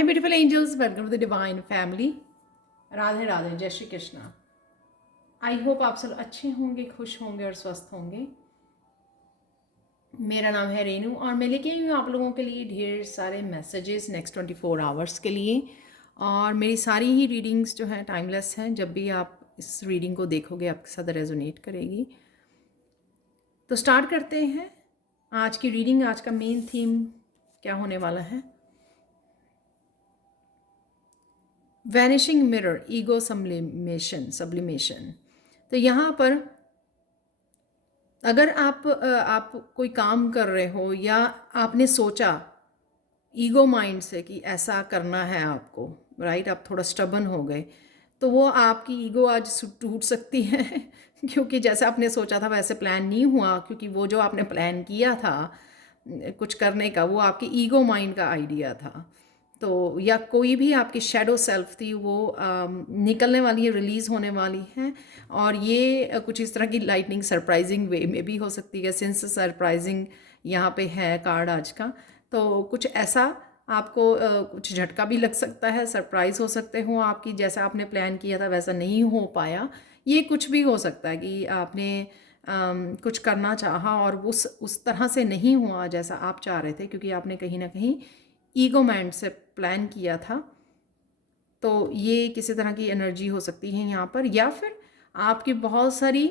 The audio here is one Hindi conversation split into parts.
Hi beautiful angels, welcome to the divine family. Radhe Radhe, जय श्री कृष्णा। आई होप आप सब अच्छे होंगे, खुश होंगे और स्वस्थ होंगे। मेरा नाम है रेनू और मैं लेके आई हूँ आप लोगों के लिए ढेर सारे मैसेजेस नेक्स्ट 24 आवर्स के लिए। और मेरी सारी ही रीडिंग्स जो हैं टाइमलेस हैं। जब भी आप इस रीडिंग को देखोगे आपके साथ रेजोनेट करेगी। तो स्टार्ट करते हैं आज की रीडिंग। आज का मेन थीम क्या होने वाला है? Vanishing mirror, ego sublimation. तो यहाँ पर अगर आप कोई काम कर रहे हो या आपने सोचा ईगो माइंड से कि ऐसा करना है आपको, राइट, आप थोड़ा स्टबन हो गए, तो वो आपकी ईगो आज टूट सकती है क्योंकि जैसे आपने सोचा था वैसे प्लान नहीं हुआ, क्योंकि वो जो आपने प्लान किया था कुछ करने का, वो आपके ईगो माइंड का आइडिया था। तो या कोई भी आपकी शेडो सेल्फ थी वो निकलने वाली है, रिलीज़ होने वाली है। और ये कुछ इस तरह की लाइटनिंग सरप्राइजिंग वे में भी हो सकती है, सिंस सरप्राइजिंग यहाँ पे है कार्ड आज का। तो कुछ ऐसा आपको कुछ झटका भी लग सकता है, सरप्राइज़ हो सकते हो आपकी, जैसा आपने प्लान किया था वैसा नहीं हो पाया। ये कुछ भी हो सकता है कि आपने कुछ करना चाहा और उस तरह से नहीं हुआ जैसा आप चाह रहे थे, क्योंकि आपने कहीं ना कहीं ईगो माइंड से प्लान किया था। तो ये किसी तरह की एनर्जी हो सकती है यहाँ पर। या फिर आपकी बहुत सारी,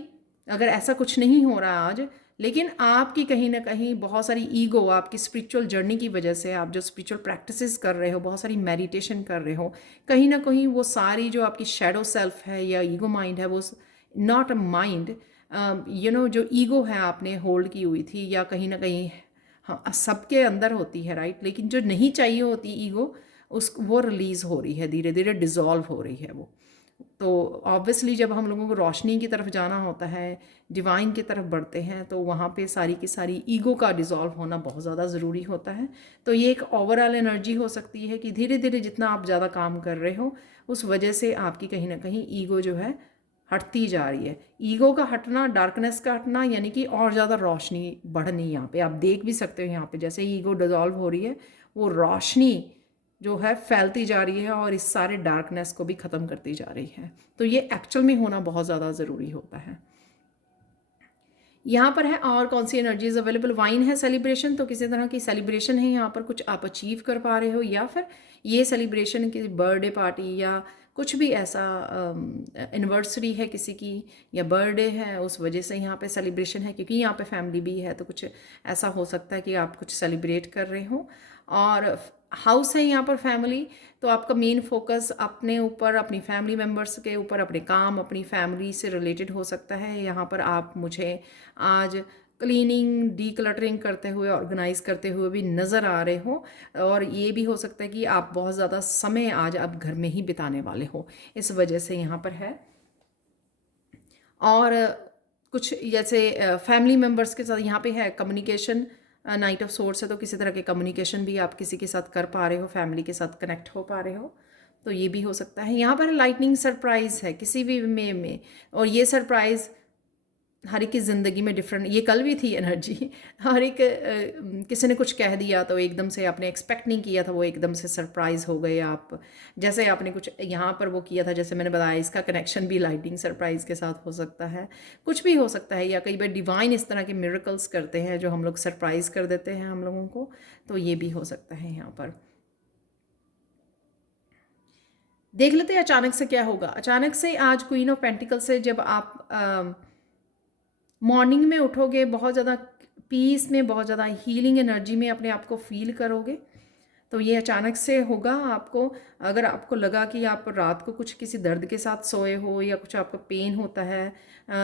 अगर ऐसा कुछ नहीं हो रहा आज, लेकिन आपकी कहीं ना कहीं बहुत सारी ईगो, आपकी स्पिरिचुअल जर्नी की वजह से, आप जो स्पिरिचुअल प्रैक्टिसेस कर रहे हो, बहुत सारी मेडिटेशन कर रहे हो, कहीं ना कहीं वो सारी जो आपकी शेडो सेल्फ है या ईगो माइंड है, वो नॉट अ माइंड, जो ईगो है आपने होल्ड की हुई थी, या कहीं ना कहीं, हाँ, सबके अंदर होती है, राइट, लेकिन जो नहीं चाहिए होती ईगो, वो रिलीज़ हो रही है, धीरे धीरे डिज़ोल्व हो रही है वो। तो ऑब्वियसली जब हम लोगों को रोशनी की तरफ जाना होता है, डिवाइन की तरफ बढ़ते हैं, तो वहाँ पे सारी की सारी ईगो का डिज़ोल्व होना बहुत ज़्यादा ज़रूरी होता है। तो ये एक ओवरऑल एनर्जी हो सकती है कि धीरे धीरे जितना आप ज़्यादा काम कर रहे हो, उस वजह से आपकी कहीं ना कहीं ईगो जो है हटती जा रही है। ईगो का हटना, डार्कनेस का हटना, यानी कि और ज़्यादा रोशनी बढ़नी। यहाँ पे आप देख भी सकते हो, यहाँ पे जैसे ईगो डिज़ोल्व हो रही है, वो रोशनी जो है फैलती जा रही है और इस सारे डार्कनेस को भी ख़त्म करती जा रही है। तो ये एक्चुअल में होना बहुत ज़्यादा ज़रूरी होता है। यहाँ पर है और कौन सी एनर्जीज अवेलेबल? वाइन है, सेलिब्रेशन, तो किसी तरह की सेलिब्रेशन है यहाँ पर, कुछ आप अचीव कर पा रहे हो, या फिर ये सेलिब्रेशन की बर्थडे पार्टी या कुछ भी ऐसा एनिवर्सरी है किसी की, या बर्थडे है, उस वजह से यहाँ पे सेलिब्रेशन है, क्योंकि यहाँ पे फैमिली भी है, तो कुछ ऐसा हो सकता है कि आप कुछ सेलिब्रेट कर रहे हो। और हाउस है यहाँ पर फैमिली, तो आपका मेन फोकस अपने ऊपर, अपनी फैमिली मेम्बर्स के ऊपर, अपने काम, अपनी फैमिली से रिलेटेड हो सकता है। यहाँ पर आप मुझे आज क्लीनिंग, डीक्लटरिंग करते हुए, ऑर्गेनाइज करते हुए भी नज़र आ रहे हो। और ये भी हो सकता है कि आप बहुत ज़्यादा समय आज आप घर में ही बिताने वाले हो, इस वजह से यहाँ पर है। और कुछ जैसे फैमिली मेम्बर्स के साथ यहाँ पे है कम्युनिकेशन, नाइट ऑफ सोर्स है, तो किसी तरह के कम्युनिकेशन भी आप किसी के साथ कर पा रहे हो, फैमिली के साथ कनेक्ट हो पा रहे हो, तो ये भी हो सकता है। यहाँ पर लाइटनिंग सरप्राइज़ है किसी भी में, और ये सरप्राइज़ हर एक की ज़िंदगी में डिफरेंट, ये कल भी थी एनर्जी। हर एक किसी ने कुछ कह दिया तो एकदम से आपने एक्सपेक्ट नहीं किया था, वो एकदम से सरप्राइज़ हो गए आप। जैसे आपने कुछ यहाँ पर वो किया था, जैसे मैंने बताया, इसका कनेक्शन भी लाइटिंग सरप्राइज़ के साथ हो सकता है। कुछ भी हो सकता है, या कई बार डिवाइन इस तरह के मिरेकल्स करते हैं जो हम लोग सरप्राइज़ कर देते हैं हम लोगों को, तो ये भी हो सकता है। यहाँ पर देख लेते हैं अचानक से क्या होगा। अचानक से आज क्वीन ऑफ पेंटिकल से जब आप मॉर्निंग में उठोगे, बहुत ज़्यादा पीस में, बहुत ज़्यादा हीलिंग एनर्जी में अपने आप को फील करोगे, तो ये अचानक से होगा आपको। अगर आपको लगा कि आप रात को कुछ किसी दर्द के साथ सोए हो या कुछ आपको पेन होता है,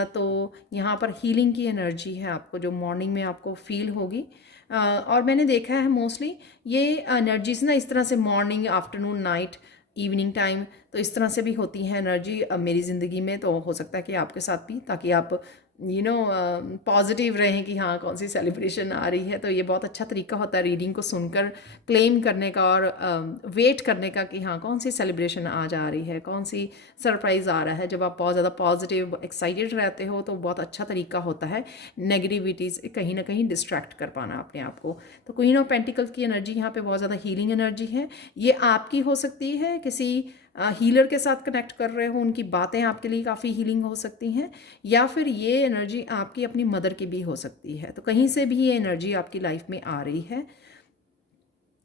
तो यहाँ पर हीलिंग की एनर्जी है आपको, जो मॉर्निंग में आपको फील होगी। और मैंने देखा है मोस्टली ये एनर्जीज ना इस तरह से morning, afternoon, night, evening time, तो इस तरह से भी होती है एनर्जी मेरी ज़िंदगी में। तो हो सकता है कि आपके साथ भी, ताकि आप पॉजिटिव रहें कि हाँ कौन सी सेलिब्रेशन आ रही है। तो ये बहुत अच्छा तरीका होता है रीडिंग को सुनकर क्लेम करने का और वेट करने का कि हाँ कौन सी सेलिब्रेशन आज आ रही है, कौन सी सरप्राइज़ आ रहा है। जब आप बहुत ज़्यादा पॉजिटिव एक्साइटेड रहते हो तो बहुत अच्छा तरीका होता है नेगेटिविटी से कहीं ना कहीं डिस्ट्रैक्ट कर पाना अपने आप को। तो क्वीन ऑफ पेंटिकल्स की एनर्जी यहाँ पे बहुत ज़्यादा हीलिंग एनर्जी है। ये आपकी हो सकती है, किसी हीलर के साथ कनेक्ट कर रहे हो, उनकी बातें आपके लिए काफ़ी हीलिंग हो सकती हैं, या फिर ये एनर्जी आपकी अपनी मदर की भी हो सकती है। तो कहीं से भी ये एनर्जी आपकी लाइफ में आ रही है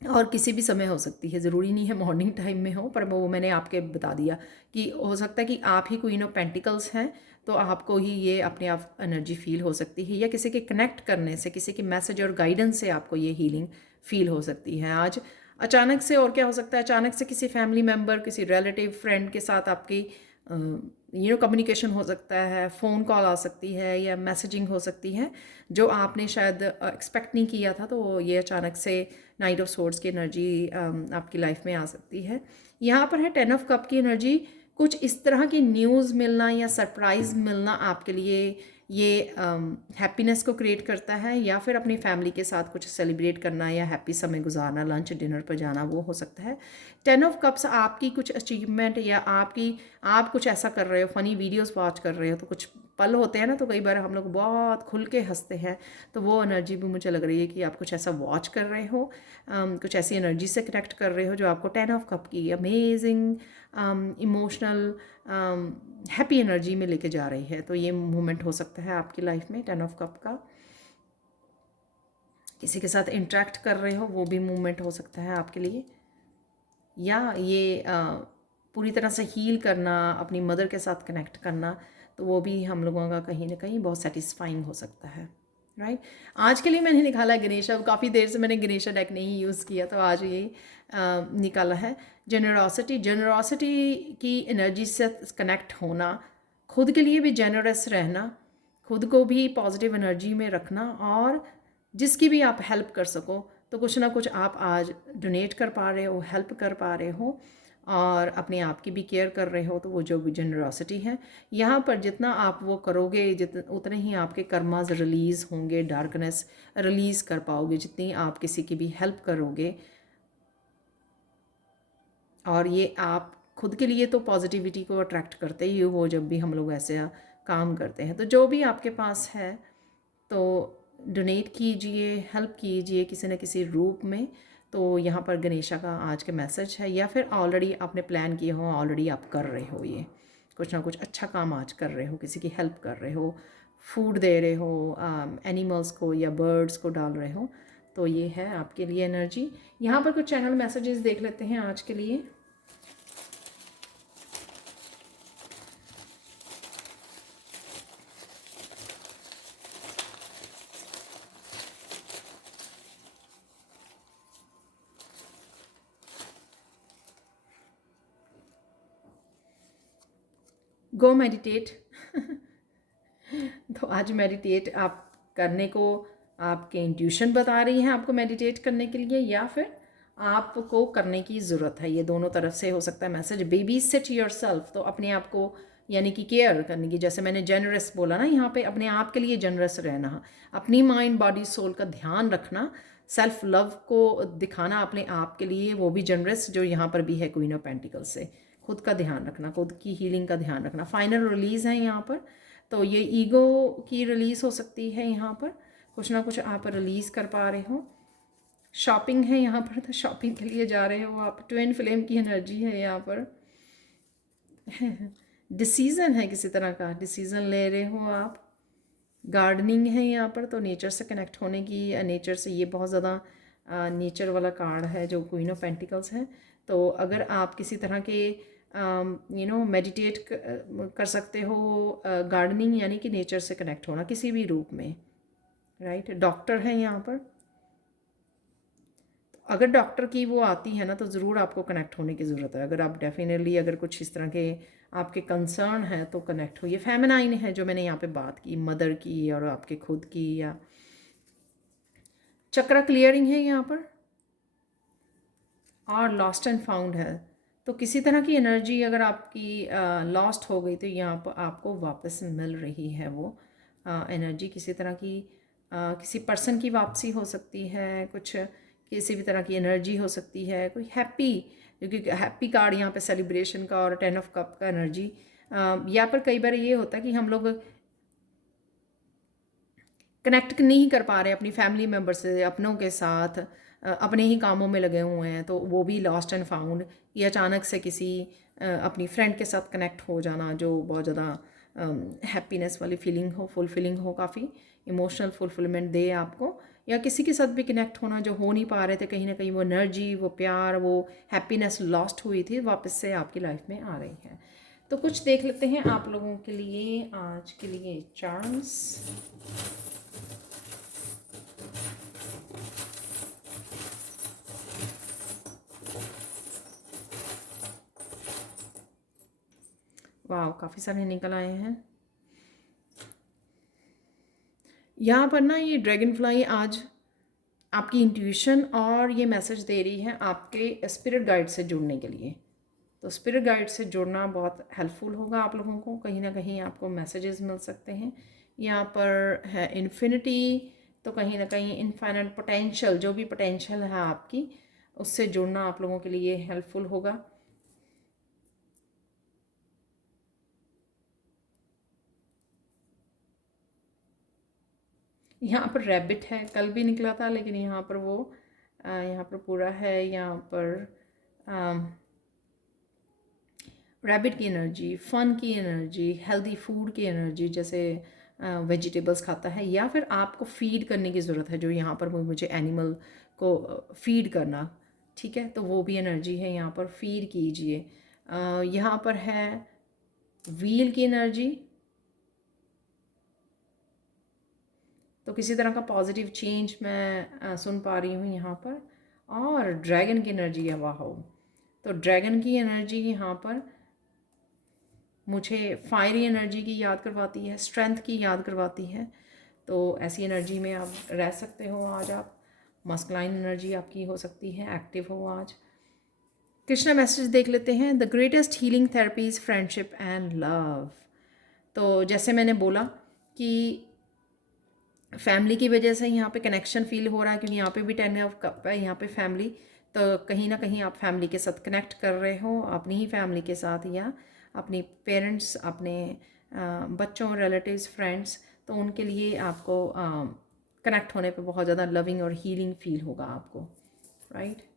और किसी भी समय हो सकती है, ज़रूरी नहीं है मॉर्निंग टाइम में हो, पर वो मैंने आपके बता दिया कि हो सकता है कि आप ही क्वीन ऑफ पेंटिकल्स हैं तो आपको ही ये अपने आप एनर्जी फील हो सकती है, या किसी के कनेक्ट करने से, किसी के मैसेज और गाइडेंस से आपको ये हीलिंग फील हो सकती है आज अचानक से। और क्या हो सकता है, अचानक से किसी फैमिली मेम्बर, किसी रिलेटिव, फ्रेंड के साथ आपकी कम्युनिकेशन हो सकता है, फ़ोन कॉल आ सकती है या मैसेजिंग हो सकती है जो आपने शायद एक्सपेक्ट नहीं किया था। तो ये अचानक से नाइट ऑफ सोर्ड्स की एनर्जी आपकी लाइफ में आ सकती है। यहाँ पर है 10 ऑफ कप की एनर्जी। कुछ इस तरह की न्यूज़ मिलना या सरप्राइज़ मिलना आपके लिए ये हैप्पीनेस को क्रिएट करता है, या फिर अपनी फैमिली के साथ कुछ सेलिब्रेट करना या हैप्पी समय गुजारना, लंच डिनर पर जाना, वो हो सकता है। 10 ऑफ कप्स आपकी कुछ अचीवमेंट या आप कुछ ऐसा कर रहे हो, फ़नी वीडियोस वॉच कर रहे हो, तो कुछ पल होते हैं ना, तो कई बार हम लोग बहुत खुल के हंसते हैं, तो वो एनर्जी भी मुझे लग रही है कि आप कुछ ऐसा वॉच कर रहे हो, कुछ ऐसी एनर्जी से कनेक्ट कर रहे हो जो आपको 10 ऑफ कप की अमेजिंग इमोशनल हैप्पी एनर्जी में लेके जा रही है। तो ये मोमेंट हो सकता है आपकी लाइफ में 10 ऑफ कप का। किसी के साथ इंटरेक्ट कर रहे हो, वो भी मूवमेंट हो सकता है आपके लिए, या ये पूरी तरह से हील करना, अपनी मदर के साथ कनेक्ट करना, तो वो भी हम लोगों का कहीं ना कहीं बहुत सेटिस्फाइंग हो सकता है। राइट, आज के लिए मैंने निकाला है गणेशा। काफ़ी देर से मैंने गणेशा डेक नहीं यूज़ किया, तो आज ये निकाला है जेनरॉसिटी। जेनरॉसिटी की एनर्जी से कनेक्ट होना, खुद के लिए भी जेनरस रहना, खुद को भी पॉजिटिव एनर्जी में रखना, और जिसकी भी आप हेल्प कर सको तो कुछ ना कुछ आप आज डोनेट कर पा रहे हो, हेल्प कर पा रहे हो, और अपने आप की भी केयर कर रहे हो, तो वो जो भी जनरॉसिटी है यहाँ पर, जितना आप वो करोगे उतने ही आपके कर्मास रिलीज़ होंगे, डार्कनेस रिलीज़ कर पाओगे जितनी आप किसी की भी हेल्प करोगे। और ये आप खुद के लिए तो पॉजिटिविटी को अट्रैक्ट करते ही हो जब भी हम लोग ऐसे काम करते हैं। तो जो भी आपके पास है तो डोनेट कीजिए, हेल्प कीजिए किसी न किसी रूप में। तो यहाँ पर गणेशा का आज का मैसेज है, या फिर ऑलरेडी आपने प्लान किया हो, ऑलरेडी आप कर रहे हो, ये कुछ ना कुछ अच्छा काम आज कर रहे हो, किसी की हेल्प कर रहे हो, फूड दे रहे हो एनिमल्स को या बर्ड्स को डाल रहे हो, तो ये है आपके लिए एनर्जी। यहाँ पर कुछ चैनल मैसेजेस देख लेते हैं आज के लिए। गो मेडिटेट। तो आज मेडिटेट आप करने को आपके इंट्यूशन बता रही हैं आपको मेडिटेट करने के लिए, या फिर आपको करने की ज़रूरत है। ये दोनों तरफ से हो सकता है message. Baby sit yourself, तो अपने आप को यानी कि केयर करने की, जैसे मैंने जनरस बोला ना, यहाँ पे अपने आप के लिए जनरस रहना, अपनी माइंड बॉडी सोल का ध्यान रखना, सेल्फ लव को दिखाना अपने आप के लिए, वो भी जनरस जो यहाँ पर भी है क्वीन ऑफ पेंटिकल्स से। खुद का ध्यान रखना, खुद की हीलिंग का ध्यान रखना। फाइनल रिलीज़ है यहाँ पर, तो ये ईगो की रिलीज़ हो सकती है। यहाँ पर कुछ ना कुछ आप रिलीज़ कर पा रहे हो। शॉपिंग है यहाँ पर, तो शॉपिंग के लिए जा रहे हो आप। ट्विन फ्लेम की एनर्जी है यहाँ पर। डिसीज़न है, किसी तरह का डिसीज़न ले रहे हो आप। गार्डनिंग है यहाँ पर, तो नेचर से कनेक्ट होने की, नेचर से, ये बहुत ज़्यादा नेचर वाला कार्ड है जो क्वीन ऑफ पेंटिकल्स है। तो अगर आप किसी तरह के मेडिटेट कर सकते हो, गार्डनिंग यानी कि नेचर से कनेक्ट होना किसी भी रूप में। राइट, डॉक्टर है यहाँ पर। अगर डॉक्टर की वो आती है ना, तो ज़रूर आपको कनेक्ट होने की ज़रूरत है। अगर आप डेफिनेटली अगर कुछ इस तरह के आपके कंसर्न है तो कनेक्ट होइए। फेमिनाइन है जो मैंने यहाँ पे बात की, मदर की और आपके खुद की। या चक्रा क्लियरिंग है यहाँ पर, और लॉस्ट एंड फाउंड है। तो किसी तरह की एनर्जी अगर आपकी लॉस्ट हो गई तो यहाँ पर आपको वापस मिल रही है वो। एनर्जी, किसी तरह की किसी पर्सन की वापसी हो सकती है, कुछ किसी भी तरह की एनर्जी हो सकती है, कोई हैप्पी, क्योंकि हैप्पी कार्ड यहाँ पे सेलिब्रेशन का और 10 ऑफ कप का एनर्जी। या पर कई बार ये होता है कि हम लोग कनेक्ट नहीं कर पा रहे अपनी फैमिली मेम्बर से, अपनों के साथ, अपने ही कामों में लगे हुए हैं, तो वो भी लॉस्ट एंड फाउंड। या अचानक से किसी अपनी फ्रेंड के साथ कनेक्ट हो जाना जो बहुत ज़्यादा हैप्पीनेस वाली फीलिंग हो, फुलफिलिंग हो, काफ़ी इमोशनल फुलफिलमेंट दे आपको। या किसी के साथ भी कनेक्ट होना जो हो नहीं पा रहे थे, कहीं ना कहीं वो एनर्जी, वो प्यार, वो हैप्पीनेस लॉस्ट हुई थी, वापस से आपकी लाइफ में आ रही है। तो कुछ देख लेते हैं आप लोगों के लिए आज के लिए चार्म्स। वाह, काफ़ी सारे निकल आए हैं यहाँ पर ना। ये ड्रैगन फ्लाई आज आपकी इंट्यूशन और ये मैसेज दे रही है आपके स्पिरिट गाइड से जुड़ने के लिए। तो स्पिरिट गाइड से जुड़ना बहुत हेल्पफुल होगा आप लोगों को, कहीं ना कहीं आपको मैसेजेस मिल सकते हैं। यहाँ पर है इन्फिनिटी, तो कहीं ना कहीं इनफाइनाइट पोटेंशियल, जो भी पोटेंशियल है आपकी, उससे जुड़ना आप लोगों के लिए हेल्पफुल होगा। यहाँ पर रैबिट है, कल भी निकला था, लेकिन यहाँ पर वो यहाँ पर पूरा है। यहाँ पर रैबिट की एनर्जी, फन की एनर्जी, हेल्दी फूड की एनर्जी, जैसे वेजिटेबल्स खाता है, या फिर आपको फीड करने की ज़रूरत है, जो यहाँ पर मुझे एनिमल को फीड करना, ठीक है, तो वो भी एनर्जी है। यहाँ पर फीड कीजिए। यहाँ पर है व्हील की एनर्जी, तो किसी तरह का पॉजिटिव चेंज मैं सुन पा रही हूँ यहाँ पर। और ड्रैगन की एनर्जी है, वाह। तो ड्रैगन की एनर्जी यहाँ पर मुझे फायरी एनर्जी की याद करवाती है, स्ट्रेंथ की याद करवाती है। तो ऐसी एनर्जी में आप रह सकते हो आज। आप मस्कुलाइन एनर्जी आपकी हो सकती है, एक्टिव हो आज। कृष्णा मैसेज देख लेते हैं। The greatest healing therapy is friendship and love. तो जैसे मैंने बोला कि फैमिली की वजह से यहाँ पे कनेक्शन फील हो रहा है, क्योंकि यहाँ पे भी 10 ऑफ कप है, यहाँ पे फैमिली, तो कहीं ना कहीं आप फैमिली के साथ कनेक्ट कर रहे हो, अपनी ही फैमिली के साथ, या अपनी पेरेंट्स, अपने बच्चों, रिलेटिव्स, फ्रेंड्स, तो उनके लिए आपको कनेक्ट होने पे बहुत ज़्यादा लविंग और हीलिंग फील होगा आपको, राइट।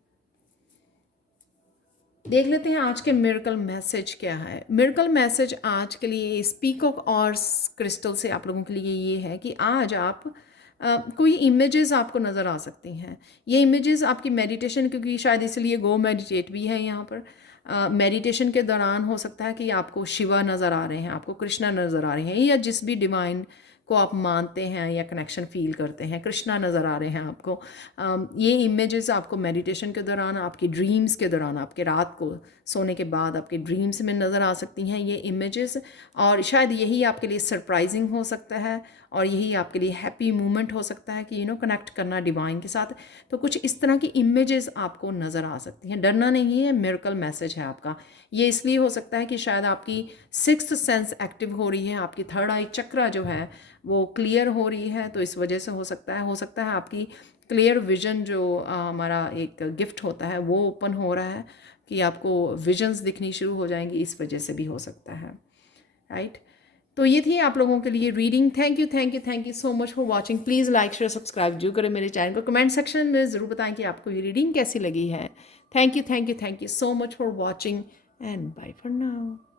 देख लेते हैं आज के मिरेकल मैसेज क्या है। मिरेकल मैसेज आज के लिए इस पीकॉक और क्रिस्टल से आप लोगों के लिए ये है कि आज आप कोई इमेजेस आपको नज़र आ सकती हैं। ये इमेजेस आपकी मेडिटेशन, क्योंकि शायद इसलिए गो मेडिटेट भी है यहाँ पर, मेडिटेशन के दौरान हो सकता है कि आपको शिवा नज़र आ रहे हैं, आपको कृष्णा नज़र आ रहे हैं, या जिस भी डिवाइन को आप मानते हैं या कनेक्शन फील करते हैं, कृष्णा नज़र आ रहे हैं आपको। ये इमेजेस आपको मेडिटेशन के दौरान, आपकी ड्रीम्स के दौरान, आपके रात को सोने के बाद आपके ड्रीम्स में नज़र आ सकती हैं ये इमेजेस। और शायद यही आपके लिए सरप्राइजिंग हो सकता है, और यही आपके लिए हैप्पी मोमेंट हो सकता है कि कनेक्ट करना डिवाइन के साथ। तो कुछ इस तरह की इमेजेस आपको नज़र आ सकती हैं। डरना नहीं है, मिरेकल मैसेज है आपका। ये इसलिए हो सकता है कि शायद आपकी सिक्स्थ सेंस एक्टिव हो रही है, आपकी थर्ड आई चक्रा जो है वो क्लियर हो रही है, तो इस वजह से हो सकता है आपकी क्लियर विजन, जो हमारा एक गिफ्ट होता है, वो ओपन हो रहा है, कि आपको विजन्स दिखनी शुरू हो जाएंगी, इस वजह से भी हो सकता है, राइट। तो ये थी आप लोगों के लिए reading. Thank you so much for watching. Please like share subscribe जरूर करें मेरे चैनल को। कमेंट सेक्शन में ज़रूर बताएं कि आपको ये रीडिंग कैसी लगी है। Thank you so much for watching and bye for now.